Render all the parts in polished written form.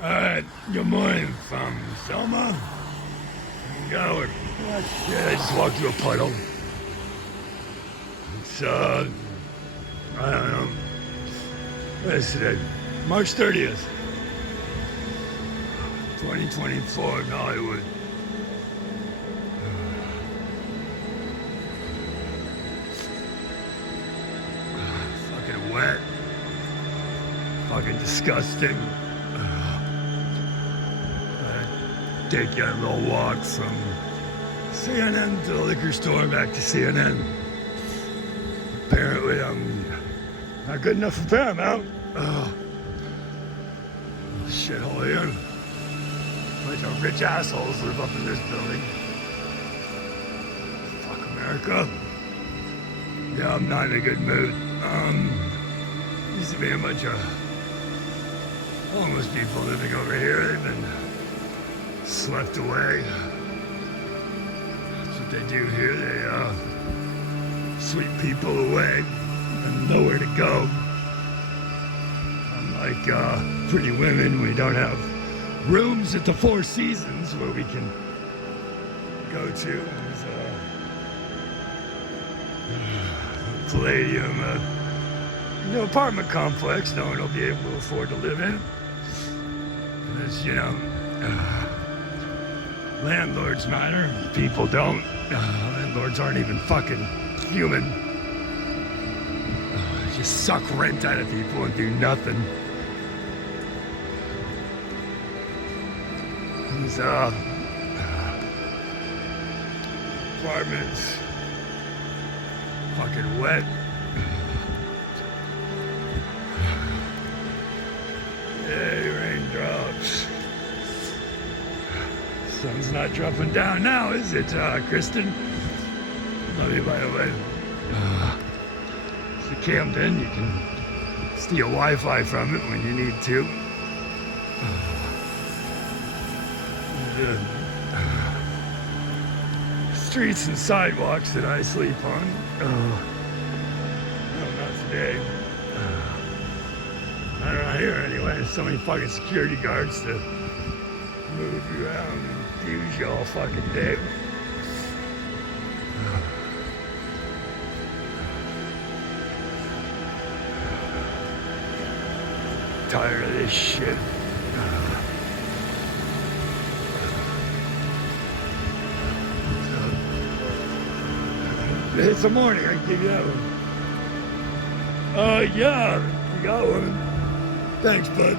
Good morning from Selma. Going. Yeah, I just walked through a puddle. It's, I don't know. What is today? March 30th, 2024 in Hollywood. Fucking wet. Fucking disgusting. Take you on a little walk from CNN to the liquor store, back to CNN. Apparently, I'm not good enough for Paramount. Shithole here. Bunch of rich assholes live up in this building. Fuck America. Yeah, I'm not in a good mood. Used to be a bunch of homeless people living over here. They've been swept away. That's what they do here. They sweep people away and nowhere to go. Unlike Pretty Women, we don't have rooms at the Four Seasons where we can go to. There's Palladium, apartment complex no one will be able to afford to live in. There's, landlords matter, people don't. Landlords aren't even fucking human. Just suck rent out of people and do nothing. These apartments, fucking wet. Hey, raindrops. Sun's not dropping down now, is it, Kristen? Love you, by the way. It's the Camden. You can steal Wi-Fi from it when you need to. The streets and sidewalks that I sleep on. No, not today. I don't know, here anyway. There's so many fucking security guards to move you around and abuse you all fucking day. Tired of this shit. It's a morning, I can give you that one. Yeah, you got one. Thanks, bud.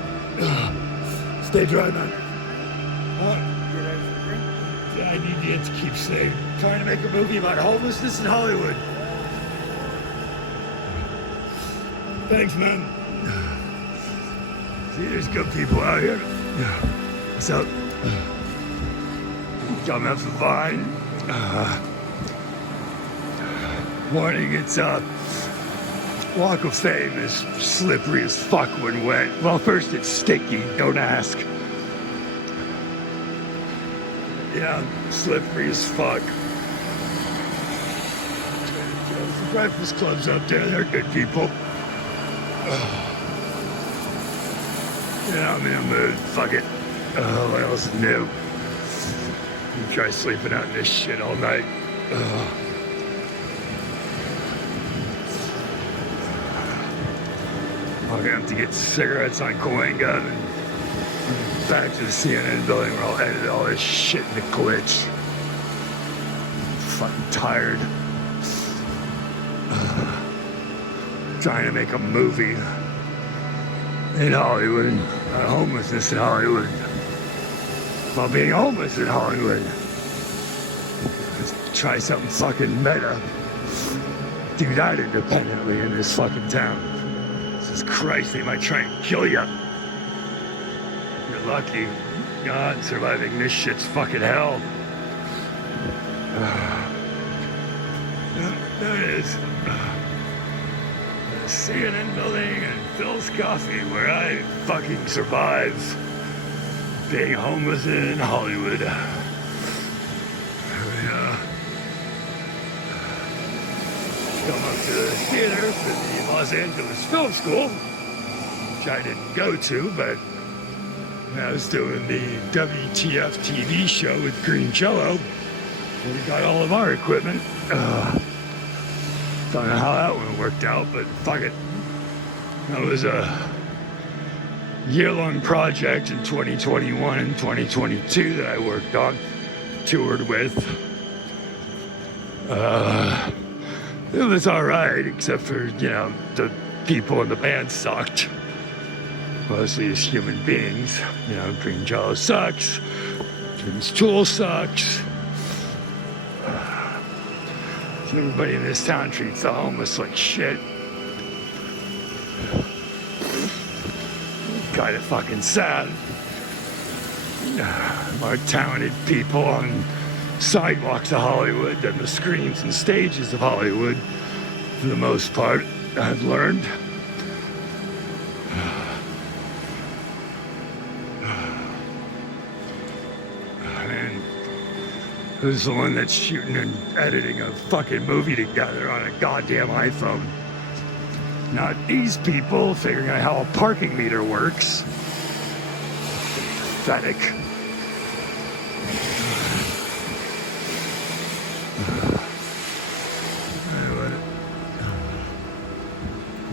Stay dry, man. I need you to keep safe. Trying to make a movie about homelessness in Hollywood. Thanks, man. See, there's good people out here. What's up? Coming up the Vine. Warning, it's Walk of Fame is slippery as fuck when wet. Well, first it's sticky, don't ask. Yeah, slippery as fuck. There's the breakfast clubs up there, they're good people. Yeah, I'm in a mood, fuck it. What else is new? You try sleeping out in this shit all night. I'm gonna have to get cigarettes on Cahuenga and back to the CNN building where I'll edit all this shit in the glitch. I'm fucking tired. Trying to make a movie in Hollywood, homelessness in Hollywood. While being homeless in Hollywood. Let's try something fucking meta. Do that independently in this fucking town. Jesus Christ, they might try and kill you. You're lucky. God, surviving this shit's fucking hell. There it is. The CNN building and Phil's Coffee, where I fucking survive being homeless in Hollywood. Come up to the theater for the Los Angeles Film School, which I didn't go to, but when I was doing the WTF TV show with Green Jello. We got all of our equipment. Don't know how that one worked out, but fuck it. That was a year-long project in 2021 and 2022 that I worked on, toured with. It was alright, except for, the people in the band sucked. Mostly as human beings. Green Jello sucks. Jim's Tool sucks. Everybody in this town treats the homeless like shit. Kind of fucking sad. More talented people on sidewalks of Hollywood than the screens and stages of Hollywood, for the most part, I've learned. And who's the one that's shooting and editing a fucking movie together on a goddamn iPhone? Not these people figuring out how a parking meter works. Pathetic.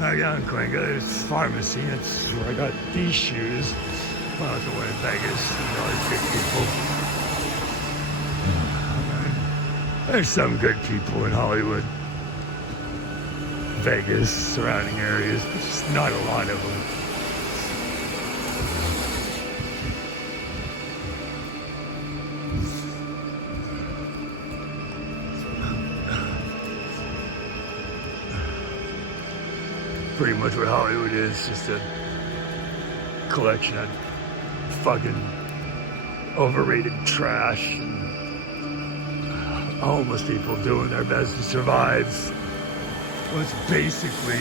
I got in Cuenca, there's a pharmacy. That's where I got these shoes. Well, I was away in Vegas. There's all these good people. There's some good people in Hollywood. Vegas, surrounding areas, but just not a lot of them. Pretty much what Hollywood is, just a collection of fucking overrated trash and homeless people doing their best to survive what's basically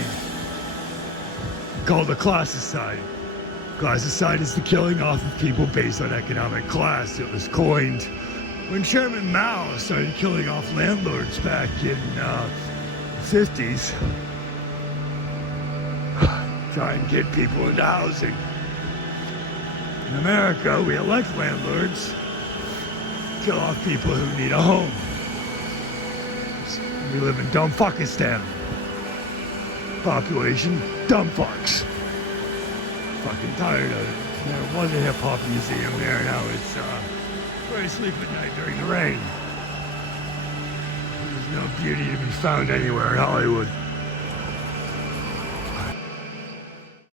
called a classicide. Classicide is the killing off of people based on economic class. It was coined when Chairman Mao started killing off landlords back in the 50s. Try and get people into housing. In America, we elect landlords, kill off people who need a home. We live in dumb fuckistan. Population, dumb fucks. Fucking tired of it. There was a hip-hop museum there, now it's where I sleep at night during the rain. There's no beauty to be found anywhere in Hollywood.